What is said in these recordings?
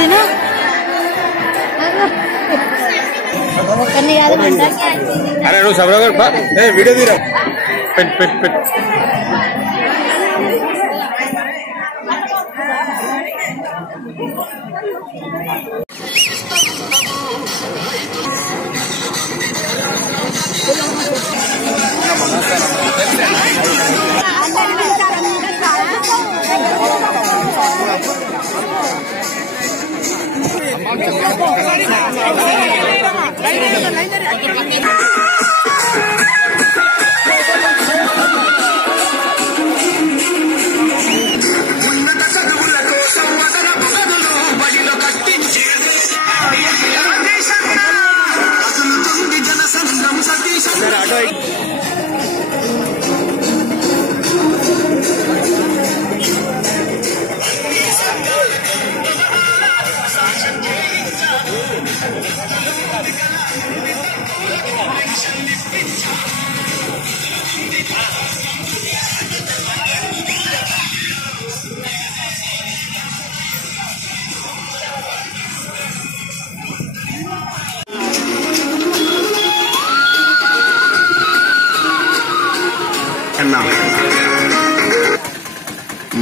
చిన్న अरे नो सब लोग वीडियो दी रहा पेट पेट पेट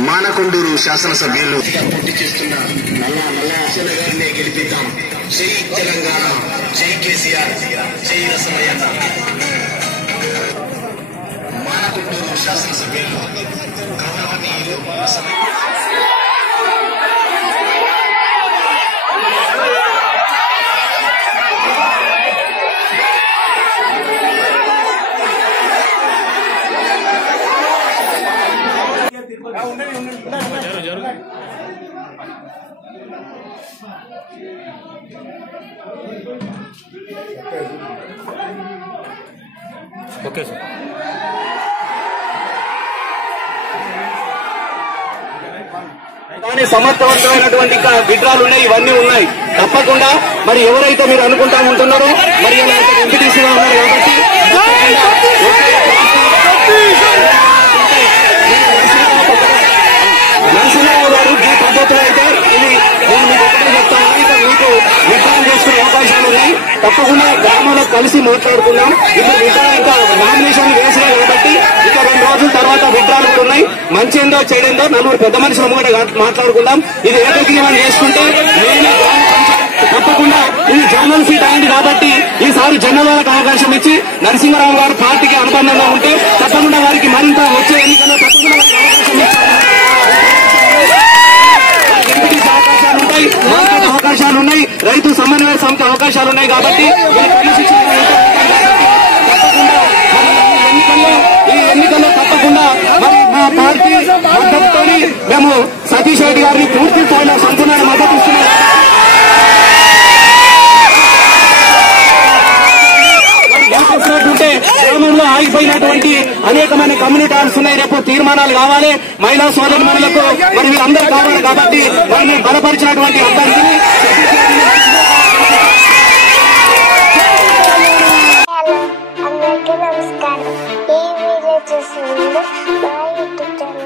మానకొండూరు శాసనసభ్యులు పోటీ చేస్తున్న నల్ల గారిని గెలిపిద్దాం. జై తెలంగాణ, జై కేసీఆర్, జై రసమయ్యన్న. మానకొండూరు శాసనసభ్యులు గౌరవనీయులు ओके सर కానీ సమర్థవంతమైనటువంటి విగ్రహాలు ఉన్నాయి, ఇవన్నీ ఉన్నాయి. తప్పకుండా మరి ఎవరైతే మీరు అనుకుంటా ఉంటున్నారో మరి ఎంపీటీసీగా ఉన్నారు కాబట్టి నరసింహరావు గారు ఈ పద్ధతిలో అయితే ఇది నేను మీకు ఒకటే చెప్తాను, ఇంకా మీకు విగ్రహం చేసుకునే అవకాశాలు ఉన్నాయి. తప్పకుండా గ్రామంలో కలిసి మాట్లాడుకుందాం. ఇప్పుడు విగ్రహం ఇంకా నామినేషన్ వేసినాయి కాబట్టి ఇంకా 2 రోజుల తర్వాత విగ్రహాలు కూడా ఉన్నాయి. మంచి ఏందో చెడేందో నలుగురు పెద్ద మనుషుల ముంగట మాట్లాడుకుందాం. ఇది ఏకగ్రీవం చేసుకుంటే నేను తప్పకుండా ఇది జనరల్ సీట్ అయింది కాబట్టి ఈసారి జనరల్కి అవకాశం ఇచ్చి నరసింహరావు గారు పార్టీకి అనుబంధంగా ఉంటే తప్పకుండా వారికి మరింత వచ్చే ఎన్నికల్లో తప్పకుండా వారికి అవకాశం ఇచ్చారు. ఎంపీటీసీ అవకాశాలు ఉంటాయి, మార్కెట్ అవకాశాలు ఉన్నాయి, రైతు సమన్వయ సమితి అవకాశాలు ఉన్నాయి కాబట్టి ఈ ఎన్నికల్లో తప్పకుండా మరి మా పార్టీ మద్దతుతో మేము సతీష్ రెడ్డి గారిని పూర్తి స్థాయిలో సంపూర్ణ మద్దతు ఇస్తున్నాం. గ్రామంలో ఆగిపోయినటువంటి అనేకమైన కమ్యూనిటీ హాల్స్ ఉన్నాయి. రేపు తీర్మానాలు కావాలి, మహిళా సోదరులకు మరి వీళ్ళందరూ కావాలి కాబట్టి వారిని బలపరిచినటువంటి అందరికీ అందరికీ నమస్కారం. ఈ వీడియో చూసిన మా యూట్యూబ్ ఛానల్